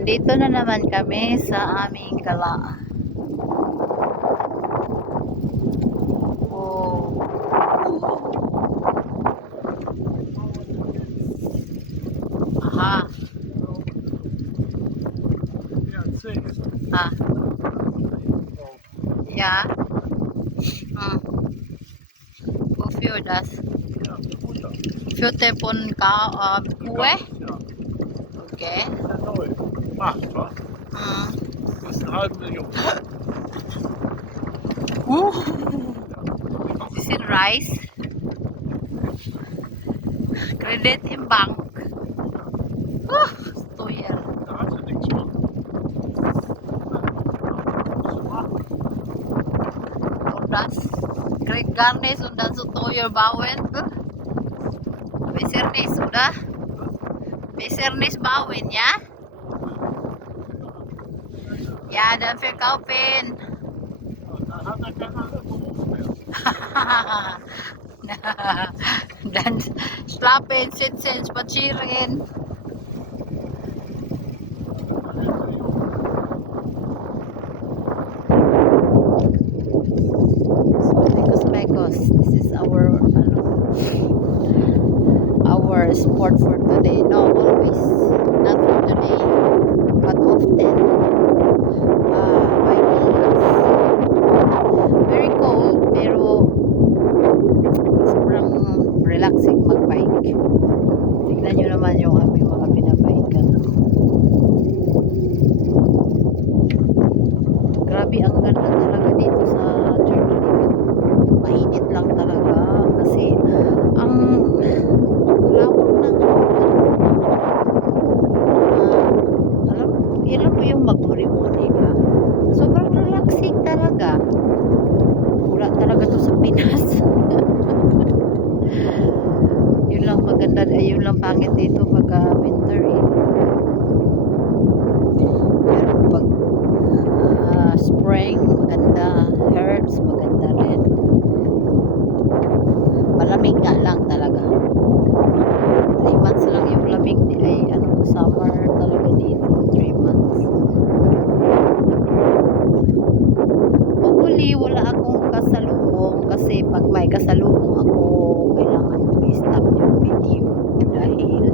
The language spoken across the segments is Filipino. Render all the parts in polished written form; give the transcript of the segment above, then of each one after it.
Nandito na naman kami sa aming gala. Oh. Aha. Ah. Ja. Wofür das? Für von Kuh? Okay. Macht, wa? Das ist 500.000. This is rice. Credit in bank. Teuer. Da hast du nichts von. Und das kriegt gar nichts und dann so teuer bauen. Besser nicht, oder? Besser nicht bauen, ja? Ja, dann verkaufen. Da hat er keinen anderen Beruf mehr. Dann schlafen, sitzen, spazieren. Mekos. This is our sport for today. No, always. Not for today, but often. Biking. Very cold, pero sobrang relaxing mag-bike. Tignan nyo naman yung aming mga binabikan. Grabe, ang ganda talaga dito sa Germany. Mainit lang talaga kasi ang lawak ng alam mo yung magmuni-muni ka. Sobrang relaxing talaga. Wala talaga to sa Pinas. Yun lang maganda, yun lang pangit dito pag winter eh. Pero pag spring maganda, herbs maganda rin. Malamig nga lang talaga. 3 months lang yung lamig ay summer talaga dito. 3 months. Hopefully wala akong kasalubong kasi pag may kasalubong ako kailangan i-stop yung video dahil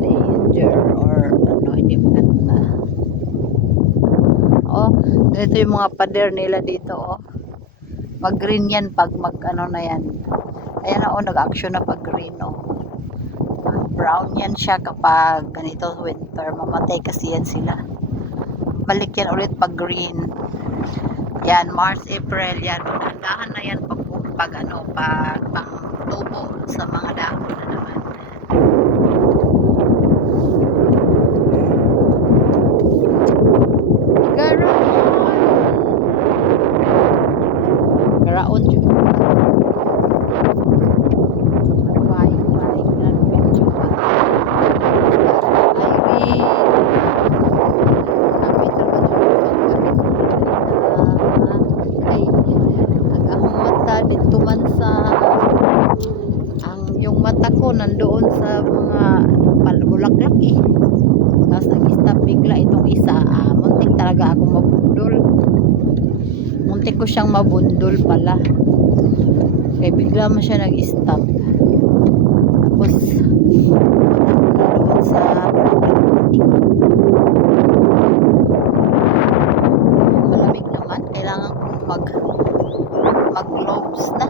danger or hindi maganda. Ganito yung mga pader nila dito pag green yan pag na yan. Ayan nag-action na pag green brown yan siya kapag ganito winter, mamatay kasi yan sila. Balik yan ulit pag green. Yan, March, April yan. Dahan na yan pag pang tubo sa mga dahon na naman. Garaon yun. Dito man sa yung mata ko nandoon sa mga bulaklak tapos nag-stop bigla itong isa muntik talaga ako mabundol, muntik ko siyang mabundol pala kaya bigla mo siya nag-stop tapos nandoon sa malamig naman, kailangan kong mag-gloves na.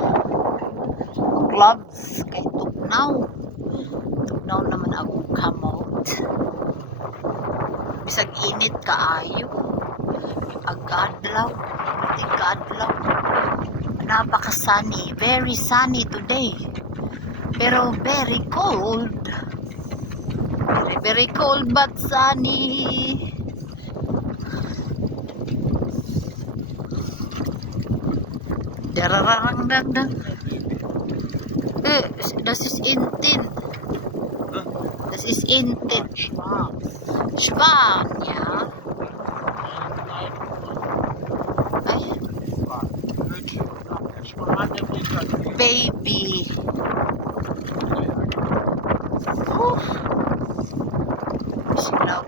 Mag-gloves kay tugnaw naman ako kamot. Bisag init kaayo. Agadlaw. Napaka-sunny. Very sunny today. Pero very cold. Very cold but sunny. Dararang dagdag. Das ist Intin. Das ist Intin. Schwan, ja. Ay. Baby. Silaw.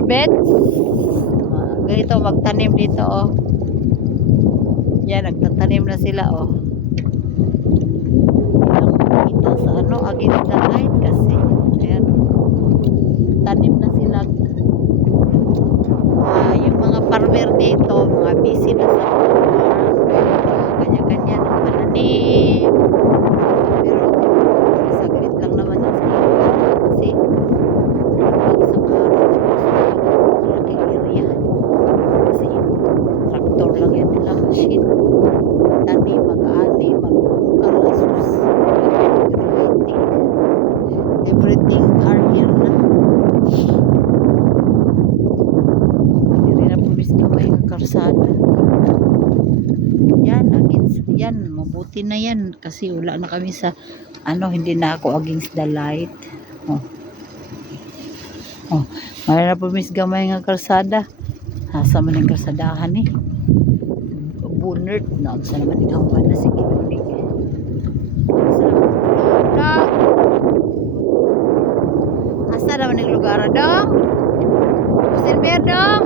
flower beds. Ganito magtanim dito oh. Yan, nagtatanim na sila oh. Ito sa ano, against the light kasi. Ayan. Tanim na sila. Yung mga farmer dito, mga busy na sa kanya-kanya ng pananim. Pero saglit lang naman yan sa kasi isang araw laki area. Kasi tractor lang yan nila machine. Tanim, mag-ani, mag-alasus. Everything are here na. Hindi na pumis kamay ng karsada. Yan, against, yan, mabuti na yan. Kasi wala na kami sa, ano, hindi na ako against the light. Oh. Oh, may na pumis kamay ng karsada. Nasa man yung karsadahan eh. Bunert na. Sa naman ikaw ba na si Kinuni. Asa naman yung lugar dong? Silver dong?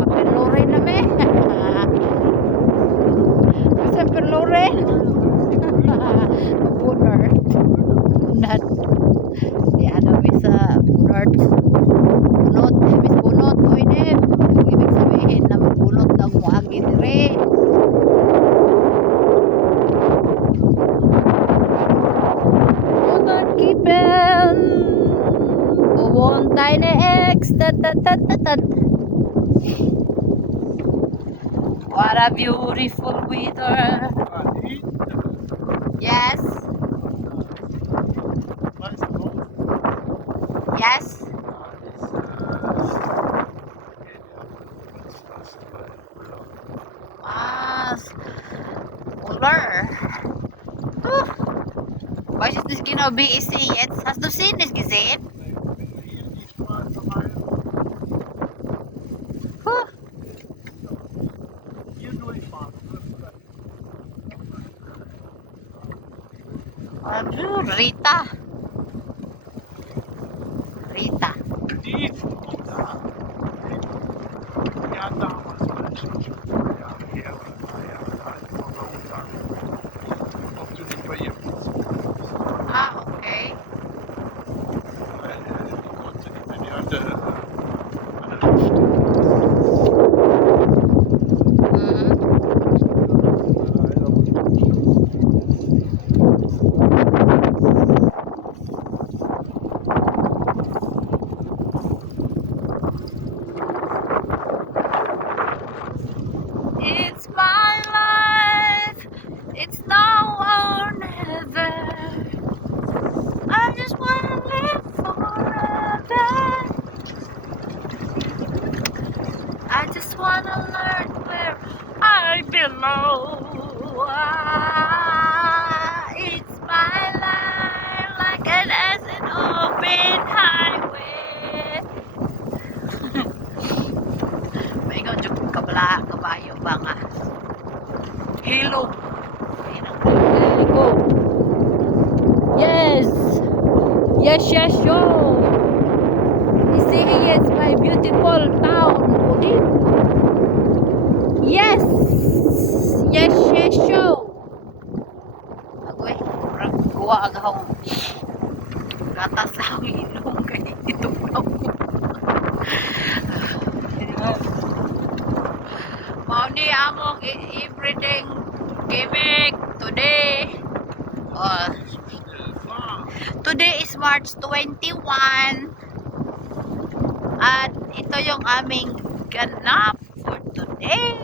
Mapelurin na me. Asa pelurin? Bunert. Bunat. Di ano mi sa Bunert. Bunot. Emis bunot. Uy nem. Ibig sabihin na magbunot daw mo agi dire. Bunot kipen. Buwon tayo na X. Tat. What a beautiful weather. Yes. Yes. Oder. Was ist das genau BEC jetzt? Hast du sie nicht gesehen? Aduh, Rita. Rita. Ja, damals war ich schon Jahre her, ob du nicht bei ihr bist. Ah, okay. Weil die konnte nicht mehr, die hatte eine It's my life. It's now or never. I just wanna live forever. I just wanna learn where I belong. It's my life like as an open highway. Maingon jud kabala kabayo ba nga. Hello. Go. Yes. Yes, yo. You see, it's my beautiful town. Yes. Yes, yo. Agoy, murag kuha agahong gatas sa ilong kay itong ako. Mauni among everything gimmick today. Today is March 21. At ito yung aming ganap for today.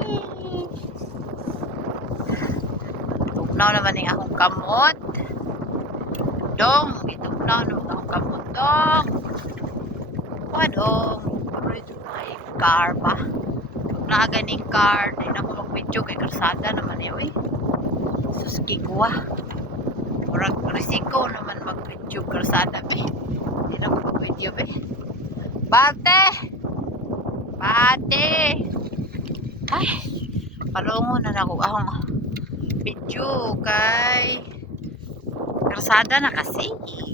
Tugnaw naman yung akong kamot. Dong, itugnaw naman akong kamot. Dong. Dong. May car pa. Naganing car. Ay na ko mag-video kay karsada naman eh. Suski ko Murag risiko naman mag-video karsada be. Ay na ko mag-video be. Bate! Ay! Palungo na ako akong video kay karsada na kasi.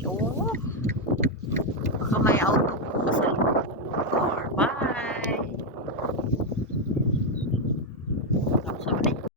Oo. out of